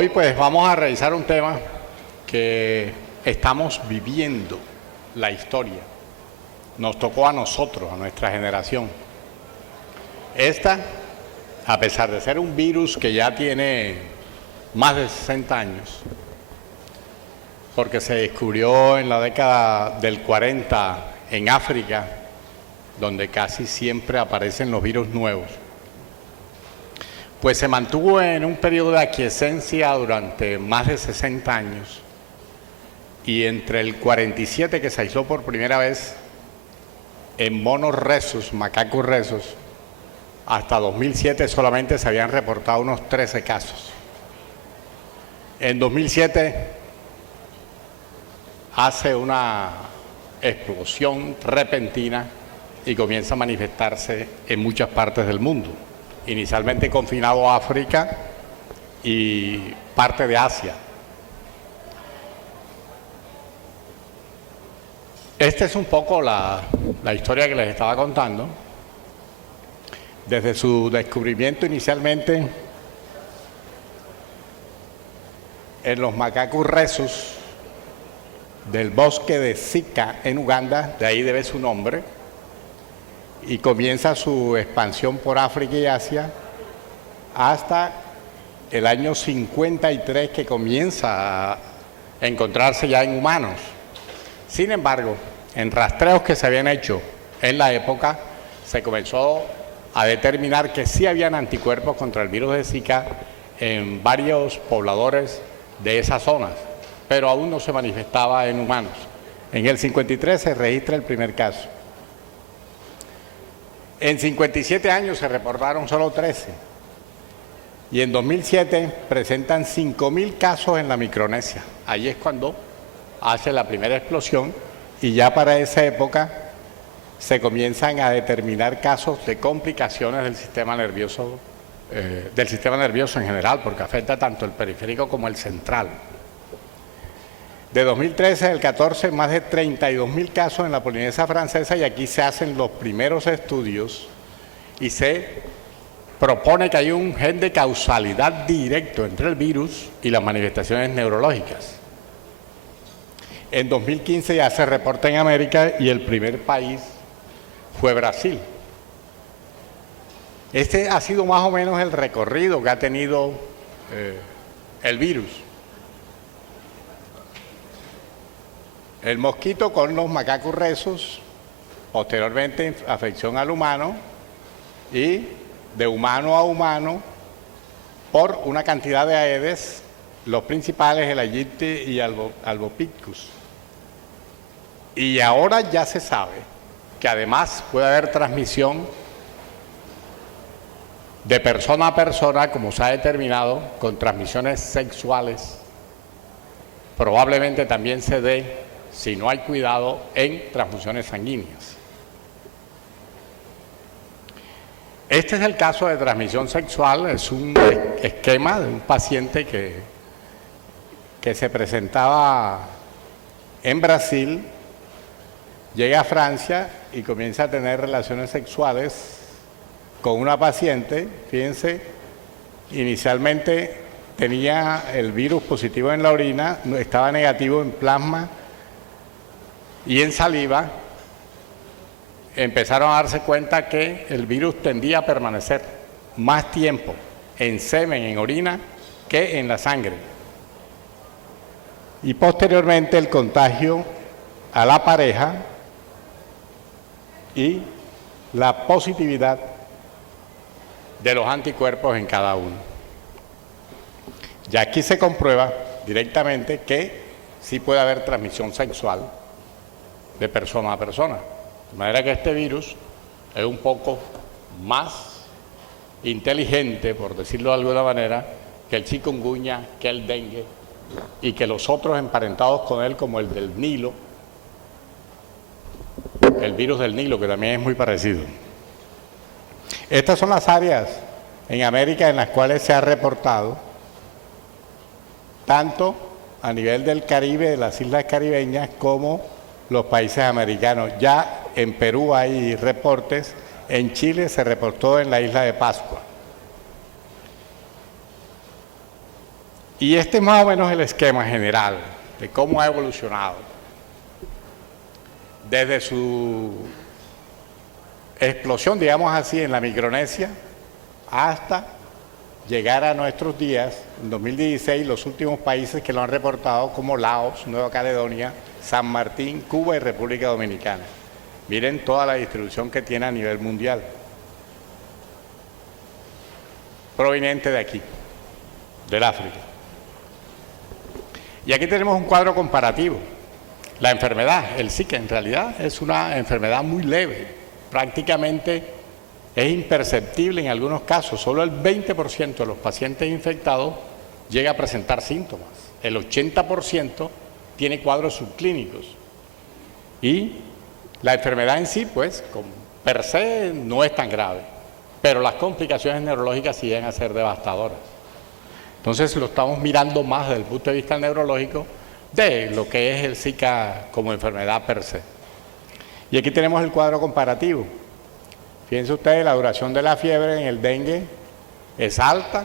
Hoy pues vamos a revisar un tema que estamos viviendo la historia. Nos tocó a nosotros, a nuestra generación. Esta, a pesar de ser un virus que ya tiene más de 60 años, porque se descubrió en la década del 40 en África, donde casi siempre aparecen los virus nuevos, pues se mantuvo en un periodo de aquiescencia durante más de 60 años. Y entre el 47, que se aisló por primera vez en monos rhesus, macacos rhesus, hasta 2007 solamente se habían reportado unos 13 casos. En 2007 hace una explosión repentina y comienza a manifestarse en muchas partes del mundo. Inicialmente confinado a África y parte de Asia. Esta es un poco la historia que les estaba contando. Desde su descubrimiento inicialmente en los macacos rhesus del bosque de Sika en Uganda, de ahí debe su nombre, y comienza su expansión por África y Asia hasta el año 53, que comienza a encontrarse ya en humanos. Sin embargo, en rastreos que se habían hecho en la época, se comenzó a determinar que sí habían anticuerpos contra el virus de Zika en varios pobladores de esas zonas, pero aún no se manifestaba en humanos. En el 53 se registra el primer caso. En 57 años se reportaron solo 13. Y en 2007 presentan 5.000 casos en la Micronesia. Ahí es cuando hace la primera explosión y ya para esa época se comienzan a determinar casos de complicaciones del sistema nervioso en general, porque afecta tanto el periférico como el central. De 2013 al 14, más de 32.000 casos en la Polinesia Francesa, y aquí se hacen los primeros estudios y se propone que hay un gen de causalidad directo entre el virus y las manifestaciones neurológicas. En 2015 ya se reporta en América y el primer país fue Brasil. Este ha sido más o menos el recorrido que ha tenido el virus. El mosquito con los macacos rhesus, posteriormente afección al humano y de humano a humano por una cantidad de Aedes, los principales, el Aegypti y Albopictus. Y ahora ya se sabe que además puede haber transmisión de persona a persona, como se ha determinado, con transmisiones sexuales. Probablemente también se dé, si no hay cuidado, en transfusiones sanguíneas. Este es el caso de transmisión sexual, es un esquema de un paciente que se presentaba en Brasil, llega a Francia y comienza a tener relaciones sexuales con una paciente. Fíjense, inicialmente tenía el virus positivo en la orina, estaba negativo en plasma y en saliva. Empezaron a darse cuenta que el virus tendía a permanecer más tiempo en semen, en orina, que en la sangre. Y posteriormente el contagio a la pareja y la positividad de los anticuerpos en cada uno. Y aquí se comprueba directamente que sí puede haber transmisión sexual de persona a persona. De manera que este virus es un poco más inteligente, por decirlo de alguna manera, que el chikungunya, que el dengue y que los otros emparentados con él, como el del Nilo, el virus del Nilo, que también es muy parecido. Estas son las áreas en América en las cuales se ha reportado, tanto a nivel del Caribe, de las islas caribeñas, como los países americanos. Ya en Perú hay reportes, en Chile se reportó en la isla de Pascua. Y este es más o menos el esquema general de cómo ha evolucionado desde su explosión, digamos así, en la Micronesia hasta llegar a nuestros días. En 2016, los últimos países que lo han reportado como Laos, Nueva Caledonia, San Martín, Cuba y República Dominicana. Miren toda la distribución que tiene a nivel mundial, proveniente de aquí, del África. Y aquí tenemos un cuadro comparativo. La enfermedad, el Zika, en realidad es una enfermedad muy leve, prácticamente es imperceptible en algunos casos. Solo el 20% de los pacientes infectados llega a presentar síntomas. El 80% tiene cuadros subclínicos. Y la enfermedad en sí, pues, per se no es tan grave, pero las complicaciones neurológicas sí llegan a ser devastadoras. Entonces lo estamos mirando más desde el punto de vista neurológico de lo que es el Zika como enfermedad per se. Y aquí tenemos el cuadro comparativo. Fíjense ustedes, la duración de la fiebre en el dengue es alta,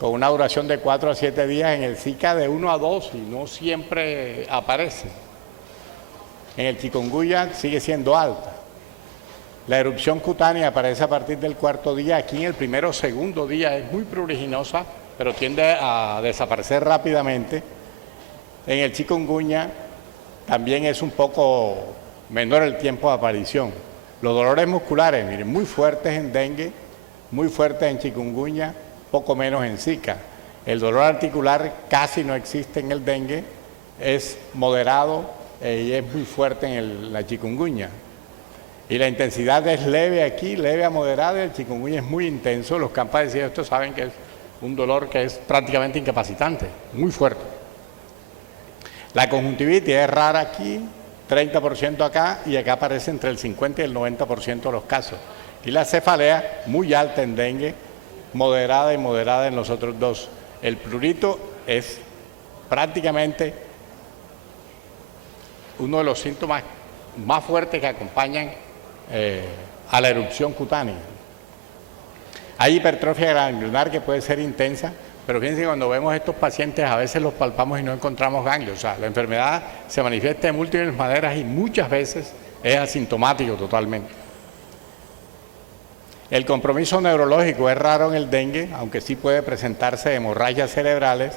con una duración de 4 a 7 días, en el Zika de 1 a 2 y no siempre aparece. En el chikungunya sigue siendo alta. La erupción cutánea aparece a partir del 4.º día. Aquí en el primero o segundo día es muy pruriginosa, pero tiende a desaparecer rápidamente. En el chikungunya también es un poco menor el tiempo de aparición. Los dolores musculares, miren, muy fuertes en dengue, muy fuertes en chikungunya, poco menos en Zika. El dolor articular casi no existe en el dengue, es moderado y es muy fuerte en la chikungunya. Y la intensidad es leve aquí, leve a moderada, el chikungunya es muy intenso. Los que han padecido esto saben que es un dolor que es prácticamente incapacitante, muy fuerte. La conjuntivitis es rara aquí, 30% acá, y acá aparece entre el 50 y el 90% de los casos. Y la cefalea, muy alta en dengue, moderada y moderada en los otros dos. El prurito es prácticamente uno de los síntomas más fuertes que acompañan a la erupción cutánea. Hay hipertrofia ganglionar que puede ser intensa, pero fíjense que cuando vemos estos pacientes a veces los palpamos y no encontramos ganglios. O sea, la enfermedad se manifiesta de múltiples maneras y muchas veces es asintomático totalmente. El compromiso neurológico es raro en el dengue, aunque sí puede presentarse hemorragias cerebrales,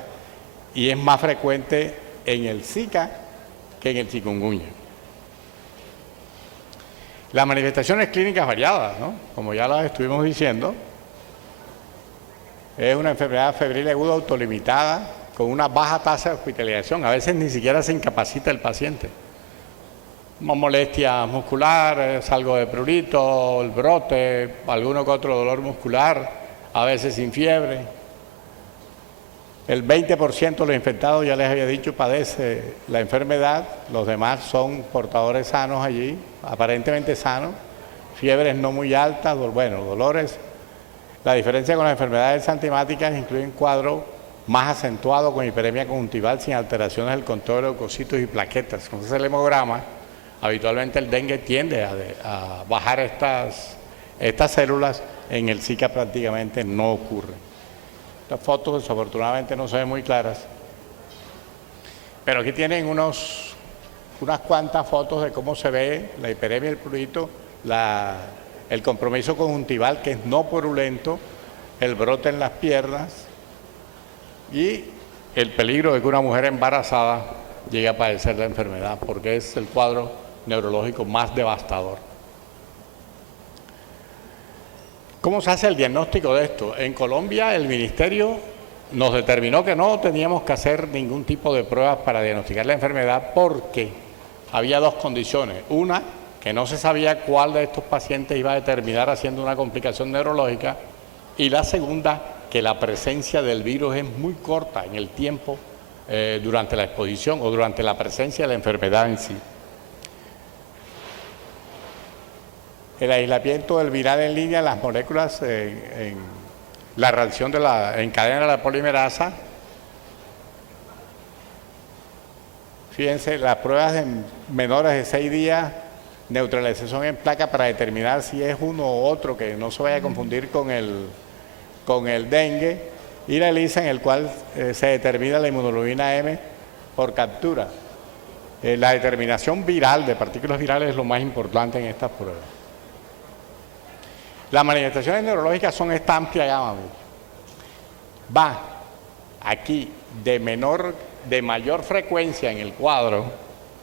y es más frecuente en el Zika que en el chikungunya. Las manifestaciones clínicas variadas, ¿no? Como ya las estuvimos diciendo, es una enfermedad febril aguda autolimitada con una baja tasa de hospitalización. A veces ni siquiera se incapacita el paciente. Molestias musculares, algo de prurito, el brote, alguno que otro dolor muscular, a veces sin fiebre. El 20% de los infectados, ya les había dicho, padece la enfermedad. Los demás son portadores sanos allí, aparentemente sanos. Fiebres no muy altas, bueno, dolores. La diferencia con las enfermedades enzimáticas incluye un cuadro más acentuado con hiperemia conjuntival sin alteraciones del control de leucocitos y plaquetas. Con ese hemograma, habitualmente el dengue tiende a bajar estas células, en el Zika prácticamente no ocurre. Estas fotos desafortunadamente no se ven muy claras, pero aquí tienen unas cuantas fotos de cómo se ve la hiperemia del prurito, el compromiso conjuntival que es no purulento, el brote en las piernas y el peligro de que una mujer embarazada llegue a padecer la enfermedad, porque es el cuadro neurológico más devastador. ¿Cómo se hace el diagnóstico de esto? En Colombia el ministerio nos determinó que no teníamos que hacer ningún tipo de pruebas para diagnosticar la enfermedad porque había dos condiciones. Una, que no se sabía cuál de estos pacientes iba a terminar haciendo una complicación neurológica, y la segunda, que la presencia del virus es muy corta en el tiempo durante la exposición o durante la presencia de la enfermedad en sí. El aislamiento del viral en línea, las moléculas en la reacción en cadena de la polimerasa. Fíjense, las pruebas en menores de 6 días, neutralización en placa para determinar si es uno u otro, que no se vaya a confundir con el dengue. y la ELISA, en el cual se determina la inmunoglobulina M por captura. La determinación viral de partículas virales es lo más importante en estas pruebas. Las manifestaciones neurológicas son esta amplia gama. Va aquí de mayor frecuencia en el cuadro,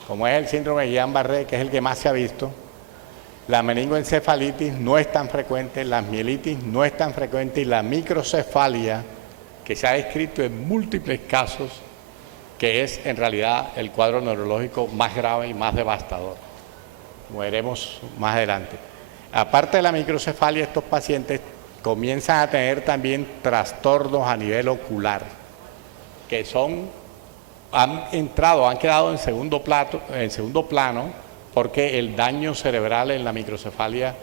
como es el síndrome de Guillain-Barré, que es el que más se ha visto. La meningoencefalitis no es tan frecuente, las mielitis no es tan frecuente y la microcefalia, que se ha descrito en múltiples casos, que es en realidad el cuadro neurológico más grave y más devastador, como veremos más adelante. Aparte de la microcefalia, estos pacientes comienzan a tener también trastornos a nivel ocular, que han quedado en segundo plano, porque el daño cerebral en la microcefalia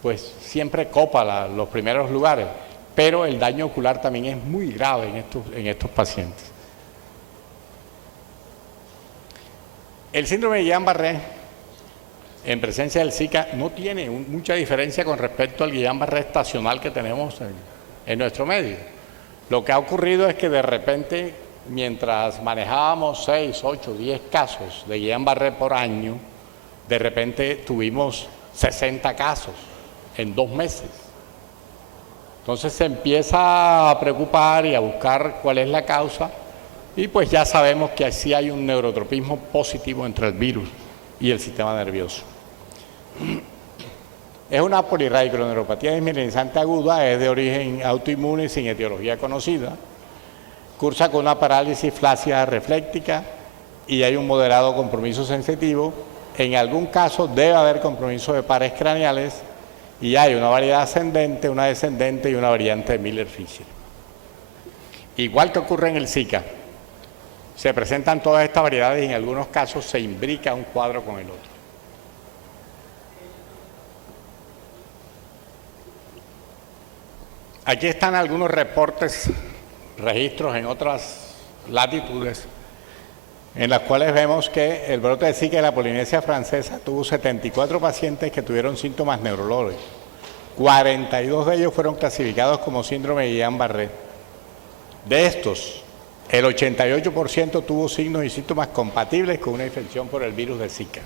pues siempre copa los primeros lugares, pero el daño ocular también es muy grave en estos pacientes. El síndrome de Guillain-Barré, en presencia del Zika, no tiene mucha diferencia con respecto al Guillain-Barré estacional que tenemos en nuestro medio. Lo que ha ocurrido es que de repente, mientras manejábamos 6, 8, 10 casos de Guillain-Barré por año, de repente tuvimos 60 casos en 2 meses. Entonces se empieza a preocupar y a buscar cuál es la causa, y pues ya sabemos que sí hay un neurotropismo positivo entre el virus y el sistema nervioso. Es una polirradicroneuropatía desmielinizante aguda, es de origen autoinmune sin etiología conocida, cursa con una parálisis flácida refléctica y hay un moderado compromiso sensitivo. En algún caso debe haber compromiso de pares craneales y hay una variedad ascendente, una descendente y una variante de Miller-Fisher. Igual que ocurre en el Zika, se presentan todas estas variedades y en algunos casos se imbrica un cuadro con el otro. Aquí están algunos reportes, registros en otras latitudes, en las cuales vemos que el brote de Zika de la Polinesia Francesa tuvo 74 pacientes que tuvieron síntomas neurológicos. 42 de ellos fueron clasificados como síndrome de Guillain-Barré. De estos, el 88% tuvo signos y síntomas compatibles con una infección por el virus de Zika.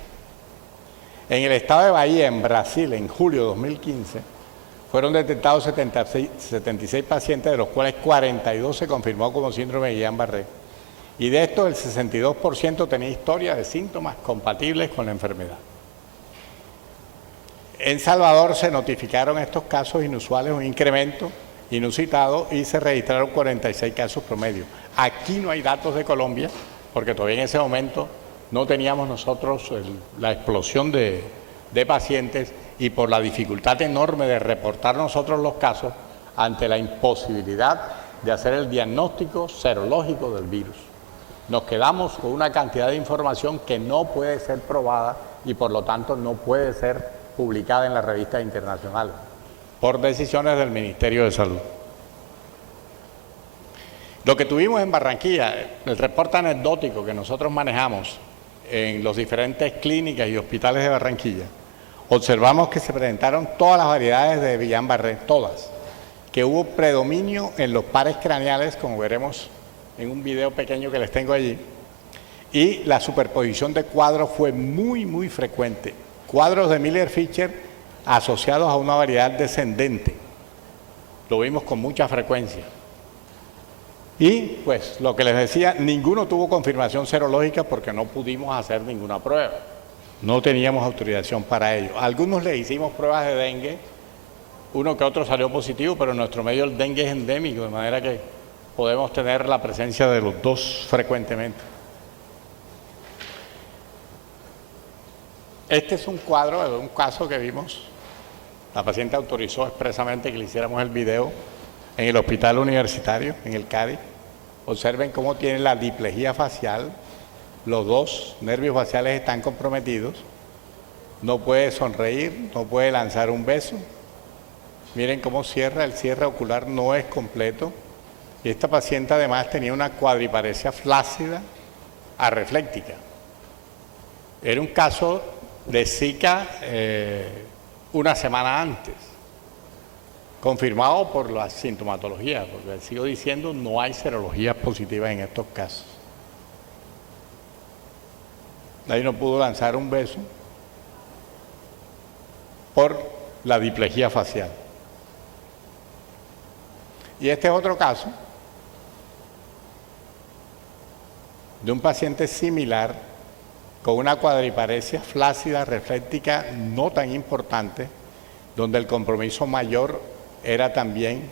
En el estado de Bahía, en Brasil, en julio de 2015, fueron detectados 76 pacientes, de los cuales 42 se confirmó como síndrome de Guillain-Barré. Y de estos, el 62% tenía historia de síntomas compatibles con la enfermedad. En Salvador se notificaron estos casos inusuales, un incremento inusitado, y se registraron 46 casos promedio. Aquí no hay datos de Colombia, porque todavía en ese momento no teníamos nosotros la explosión de pacientes y por la dificultad enorme de reportar nosotros los casos ante la imposibilidad de hacer el diagnóstico serológico del virus. Nos quedamos con una cantidad de información que no puede ser probada y por lo tanto no puede ser publicada en las revistas internacionales por decisiones del Ministerio de Salud. Lo que tuvimos en Barranquilla, el reporte anecdótico que nosotros manejamos en las diferentes clínicas y hospitales de Barranquilla, observamos que se presentaron todas las variedades de Guillain-Barré, todas, que hubo predominio en los pares craneales, como veremos en un video pequeño que les tengo allí, y la superposición de cuadros fue muy frecuente. Cuadros de Miller-Fisher asociados a una variedad descendente, lo vimos con mucha frecuencia. Y pues lo que les decía, ninguno tuvo confirmación serológica porque no pudimos hacer ninguna prueba, no teníamos autorización para ello. A algunos le hicimos pruebas de dengue, uno que otro salió positivo, pero en nuestro medio el dengue es endémico, de manera que podemos tener la presencia de los dos frecuentemente. Este es un cuadro de un caso que vimos. La paciente autorizó expresamente que le hiciéramos el video en el hospital universitario, en el Cádiz. Observen cómo tiene la diplejía facial. Los dos nervios faciales están comprometidos. No puede sonreír, no puede lanzar un beso. Miren cómo cierra, el cierre ocular no es completo. Y esta paciente además tenía una cuadriparesia flácida arrefléctica. Era un caso de Zika una semana antes. confirmado por la sintomatología, porque sigo diciendo, no hay serologías positivas en estos casos. Ahí no pudo lanzar un beso por la diplejía facial. Y este es otro caso de un paciente similar con una cuadriparesia flácida refléctica no tan importante, donde el compromiso mayor era también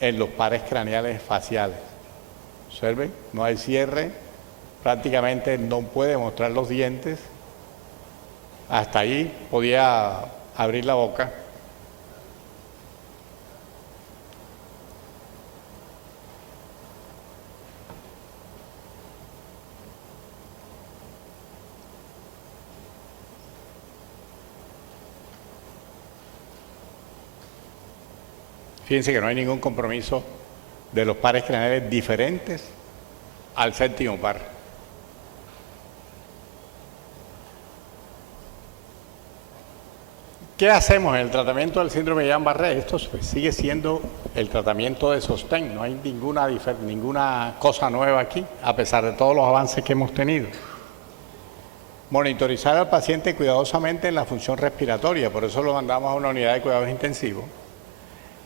en los pares craneales faciales. Observen, no hay cierre, prácticamente no puede mostrar los dientes, hasta ahí podía abrir la boca. Fíjense que no hay ningún compromiso de los pares craneales diferentes al séptimo par. ¿Qué hacemos en el tratamiento del síndrome de Guillain-Barré? Esto sigue siendo el tratamiento de sostén, no hay ninguna cosa nueva aquí, a pesar de todos los avances que hemos tenido. Monitorizar al paciente cuidadosamente en la función respiratoria, por eso lo mandamos a una unidad de cuidados intensivos.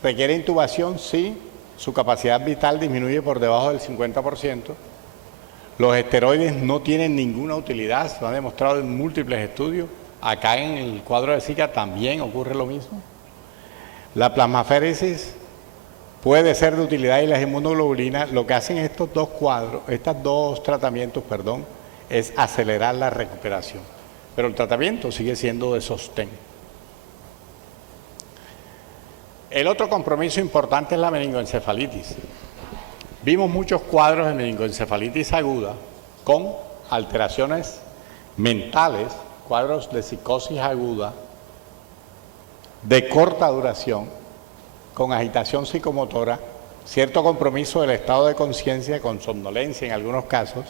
¿Requiere intubación? Sí. Su capacidad vital disminuye por debajo del 50%. Los esteroides no tienen ninguna utilidad, se lo han demostrado en múltiples estudios. Acá en el cuadro de Zika también ocurre lo mismo. La plasmaféresis puede ser de utilidad y las inmunoglobulinas. Lo que hacen estos dos tratamientos, es acelerar la recuperación. Pero el tratamiento sigue siendo de sostén. El otro compromiso importante es la meningoencefalitis. Vimos muchos cuadros de meningoencefalitis aguda con alteraciones mentales, cuadros de psicosis aguda, de corta duración, con agitación psicomotora, cierto compromiso del estado de conciencia con somnolencia en algunos casos.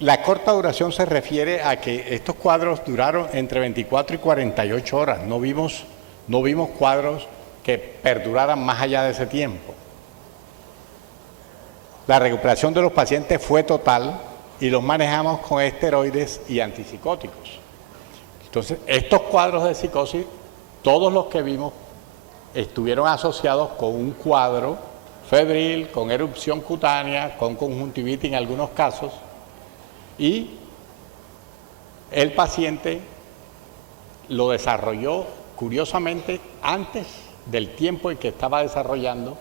La corta duración se refiere a que estos cuadros duraron entre 24 y 48 horas. No vimos cuadros que perduraran más allá de ese tiempo. La recuperación de los pacientes fue total y los manejamos con esteroides y antipsicóticos. Entonces, estos cuadros de psicosis, todos los que vimos, estuvieron asociados con un cuadro febril, con erupción cutánea, con conjuntivitis en algunos casos, y el paciente lo desarrolló, curiosamente, antes del tiempo en que estaba desarrollando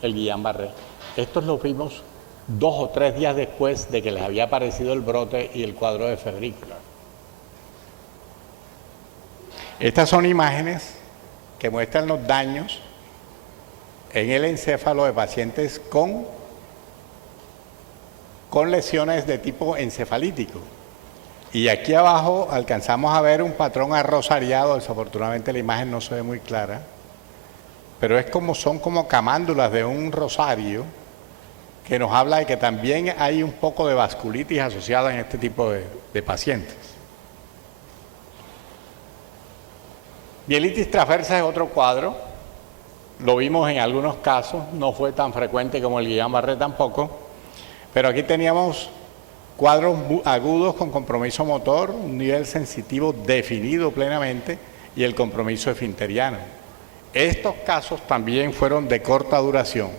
el Guillain-Barré. Estos los vimos 2 o 3 días después de que les había aparecido el brote y el cuadro de febrícula. Estas son imágenes que muestran los daños en el encéfalo de pacientes con lesiones de tipo encefalítico. Y aquí abajo alcanzamos a ver un patrón arrosariado, desafortunadamente la imagen no se ve muy clara, pero son como camándulas de un rosario que nos habla de que también hay un poco de vasculitis asociada en este tipo de pacientes. Mielitis transversa es otro cuadro, lo vimos en algunos casos, no fue tan frecuente como el Guillain-Barré tampoco, pero aquí teníamos cuadros agudos con compromiso motor, un nivel sensitivo definido plenamente y el compromiso esfinteriano. Estos casos también fueron de corta duración,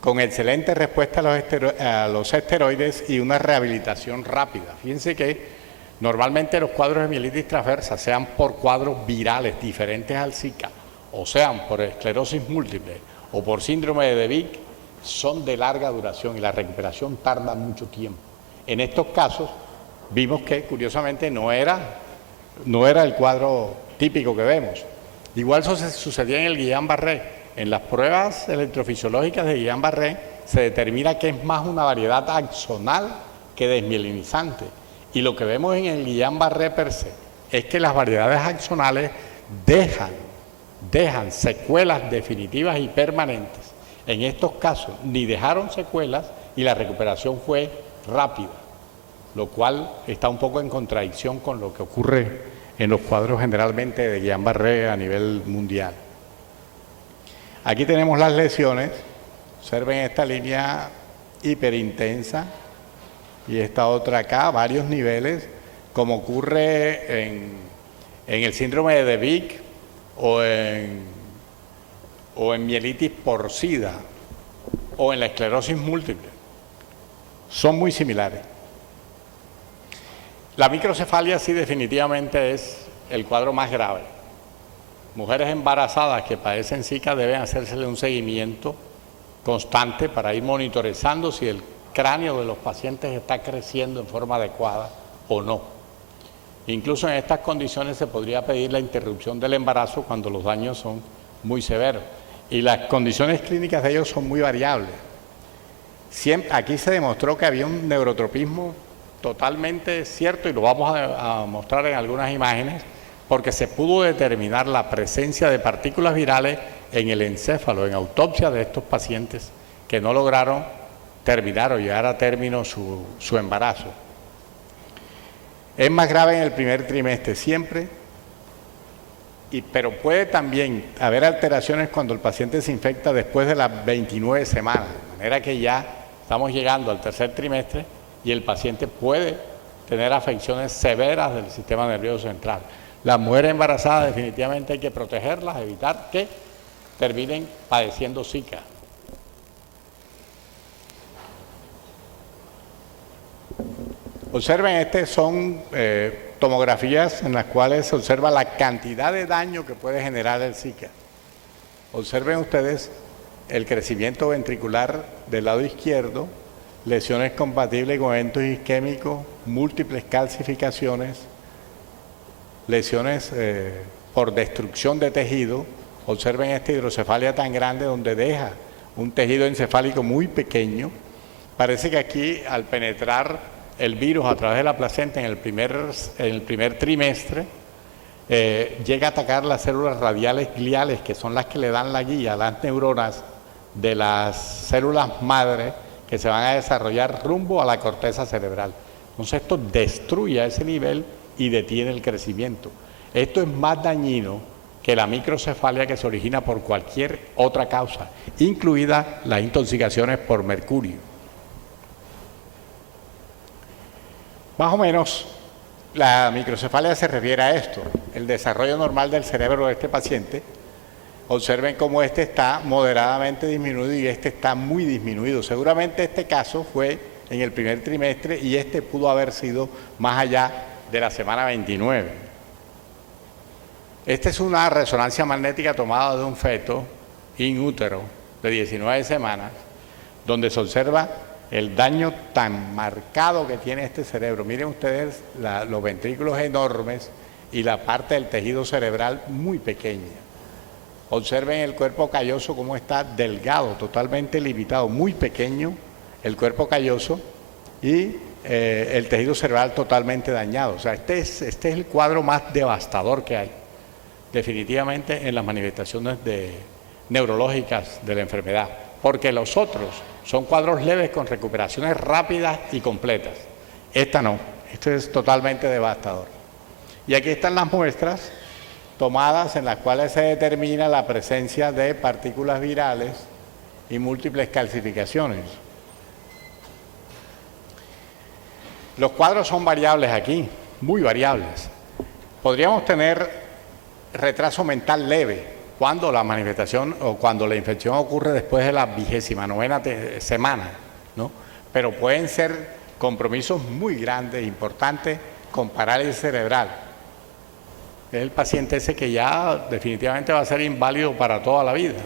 con excelente respuesta a los esteroides y una rehabilitación rápida. Fíjense que normalmente los cuadros de mielitis transversa, sean por cuadros virales diferentes al Zika, o sean por esclerosis múltiple o por síndrome de Vick, son de larga duración y la recuperación tarda mucho tiempo. En estos casos vimos que curiosamente no era el cuadro típico que vemos. Igual sucedía en el Guillain-Barré. En las pruebas electrofisiológicas de Guillain-Barré se determina que es más una variedad axonal que desmielinizante. Y lo que vemos en el Guillain-Barré per se es que las variedades axonales dejan secuelas definitivas y permanentes. En estos casos ni dejaron secuelas y la recuperación fue rápida, lo cual está un poco en contradicción con lo que ocurre en los cuadros generalmente de Guillain-Barré a nivel mundial. Aquí tenemos las lesiones. Observen esta línea hiperintensa y esta otra acá, varios niveles, como ocurre en el síndrome de Vick o en mielitis porcina o en la esclerosis múltiple. Son muy similares. La microcefalia sí definitivamente es el cuadro más grave. Mujeres embarazadas que padecen Zika deben hacérsele un seguimiento constante para ir monitorizando si el cráneo de los pacientes está creciendo en forma adecuada o no. Incluso en estas condiciones se podría pedir la interrupción del embarazo cuando los daños son muy severos. Y las condiciones clínicas de ellos son muy variables. Aquí se demostró que había un neurotropismo totalmente cierto y lo vamos a mostrar en algunas imágenes, porque se pudo determinar la presencia de partículas virales en el encéfalo, en autopsia de estos pacientes que no lograron terminar o llegar a término su embarazo. Es más grave en el primer trimestre siempre, pero puede también haber alteraciones cuando el paciente se infecta después de las 29 semanas, de manera que ya estamos llegando al tercer trimestre y el paciente puede tener afecciones severas del sistema nervioso central. Las mujeres embarazadas definitivamente hay que protegerlas, evitar que terminen padeciendo Zika. Observen, son tomografías en las cuales se observa la cantidad de daño que puede generar el Zika. Observen ustedes el crecimiento ventricular del lado izquierdo, lesiones compatibles con eventos isquémicos, múltiples calcificaciones, lesiones por destrucción de tejido. Observen esta hidrocefalia tan grande donde deja un tejido encefálico muy pequeño. Parece que aquí, al penetrar el virus a través de la placenta en el primer trimestre, llega a atacar las células radiales gliales, que son las que le dan la guía a las neuronas de las células madre que se van a desarrollar rumbo a la corteza cerebral. Entonces esto destruye a ese nivel y detiene el crecimiento. Esto es más dañino que la microcefalia que se origina por cualquier otra causa, incluidas las intoxicaciones por mercurio. Más o menos, la microcefalia se refiere a esto, el desarrollo normal del cerebro de este paciente. Observen cómo este está moderadamente disminuido y este está muy disminuido. Seguramente este caso fue en el primer trimestre y este pudo haber sido más allá de la semana 29. Esta es una resonancia magnética tomada de un feto in útero de 19 semanas, donde se observa el daño tan marcado que tiene este cerebro. Miren ustedes los ventrículos enormes y la parte del tejido cerebral muy pequeña. Observen el cuerpo calloso cómo está delgado, totalmente limitado, muy pequeño el cuerpo calloso y el tejido cerebral totalmente dañado. O sea, este es el cuadro más devastador que hay, definitivamente, en las manifestaciones neurológicas de la enfermedad, porque los otros son cuadros leves con recuperaciones rápidas y completas. Esta no, este es totalmente devastador. Y aquí están las muestras tomadas en las cuales se determina la presencia de partículas virales y múltiples calcificaciones. Los cuadros son variables aquí, muy variables. Podríamos tener retraso mental leve cuando la manifestación o cuando la infección ocurre después de la 29ª semana, ¿no? Pero pueden ser compromisos muy grandes, importantes, con parálisis cerebral. Es el paciente ese que ya definitivamente va a ser inválido para toda la vida,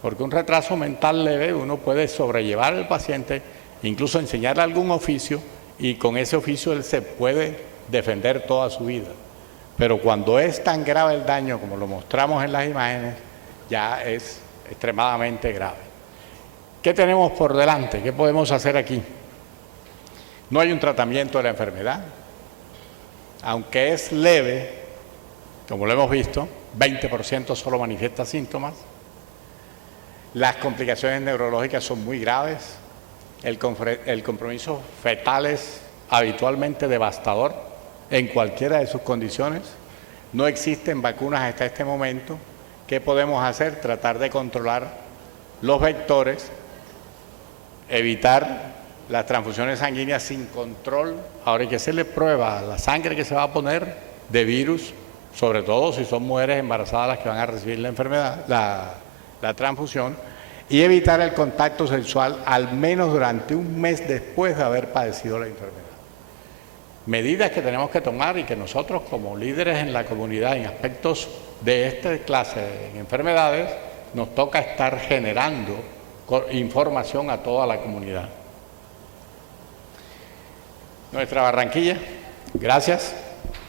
porque un retraso mental leve uno puede sobrellevar al paciente, incluso enseñarle algún oficio, y con ese oficio él se puede defender toda su vida. Pero cuando es tan grave el daño como lo mostramos en las imágenes, ya es extremadamente grave. ¿Qué tenemos por delante? ¿Qué podemos hacer aquí? No hay un tratamiento de la enfermedad, aunque es leve, como lo hemos visto, 20% solo manifiesta síntomas. Las complicaciones neurológicas son muy graves, el compromiso fetal es habitualmente devastador en cualquiera de sus condiciones. No existen vacunas hasta este momento ¿Qué podemos hacer? Tratar de controlar los vectores, evitar las transfusiones sanguíneas sin control. Ahora hay que hacerle prueba a la sangre que se va a poner de virus, sobre todo si son mujeres embarazadas las que van a recibir la enfermedad, la transfusión, y evitar el contacto sexual al menos durante un mes después de haber padecido la enfermedad. Medidas que tenemos que tomar y que nosotros como líderes en la comunidad en aspectos de esta clase de enfermedades nos toca estar generando información a toda la comunidad. Nuestra Barranquilla, gracias.